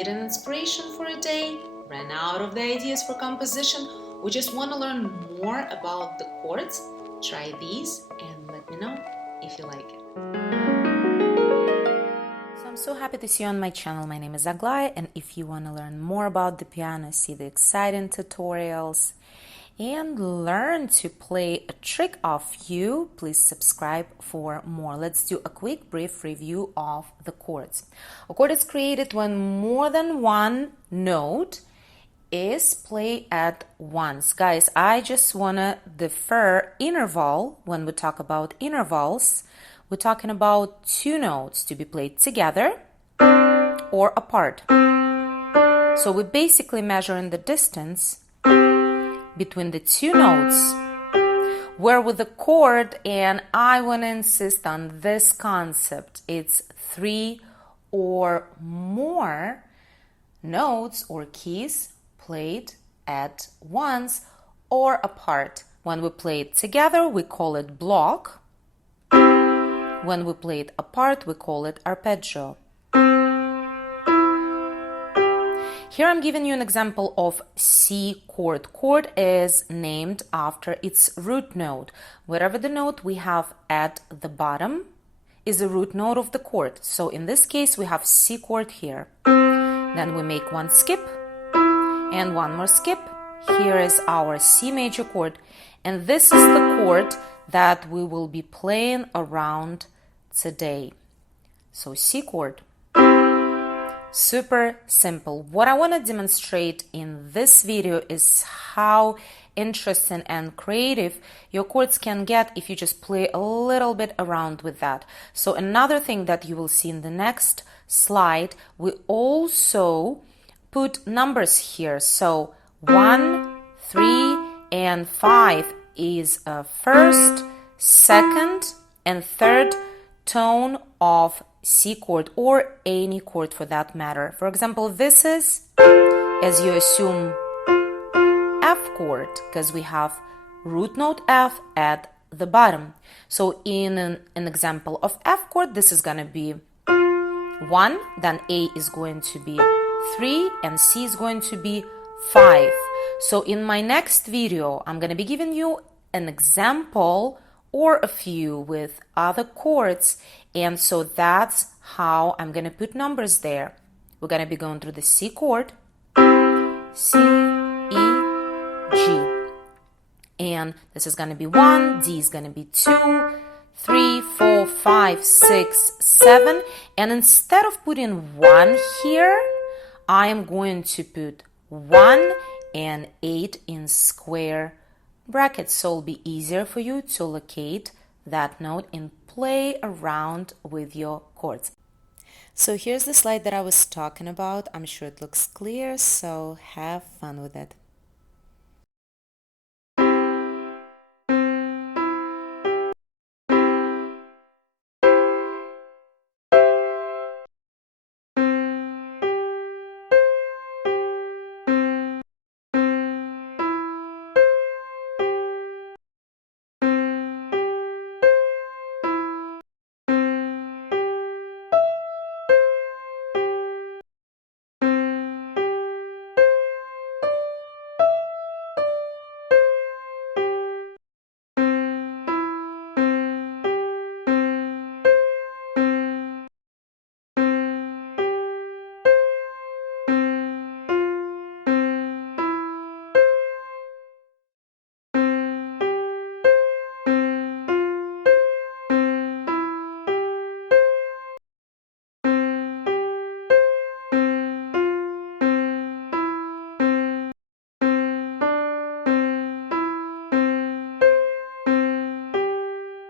Need an inspiration for a day? Ran out of the ideas for composition? Or just want to learn more about the chords? Try these and let me know if you like it. So I'm so happy to see you on my channel. My name is Aglaya, and if you want to learn more about the piano, see the exciting tutorials, and learn to play a trick off you, please subscribe for more. Let's do a quick brief review of the chords. A chord is created when more than one note is played at once. Guys, I just want to defer interval. When we talk about intervals, we're talking about two notes to be played together or apart. So we're basically measuring the distance between the two notes, where with the chord, and I want to insist on this concept, it's three or more notes or keys played at once or apart. When we play it together, we call it block. When we play it apart, we call it arpeggio. Here I'm giving you an example of C chord. Chord is named after its root note. Whatever the note we have at the bottom is a root note of the chord. So in this case, we have C chord here. Then we make one skip and one more skip. Here is our C major chord. And this is the chord that we will be playing around today. So C chord. Super simple. What I want to demonstrate in this video is how interesting and creative your chords can get if you just play a little bit around with that. So another thing that you will see in the next slide, we also put numbers here. So 1, 3, and 5 is a first, second, and third tone of C chord, or any chord for that matter. For example, this is, as you assume, F chord, because we have root note F at the bottom. So in an example of F chord, this is going to be 1, then A is going to be 3, and C is going to be 5. So in my next video, I'm going to be giving you an example or a few with other chords, and so that's how I'm going to put numbers there. We're going to be going through the C chord, C, E, G, and this is going to be 1, D is going to be 2, 3, 4, 5, 6, 7, and instead of putting 1 here, I am going to put 1 and 8 in square brackets, so it'll be easier for you to locate that note and play around with your chords. So here's the slide that I was talking about. I'm sure it looks clear, so have fun with it.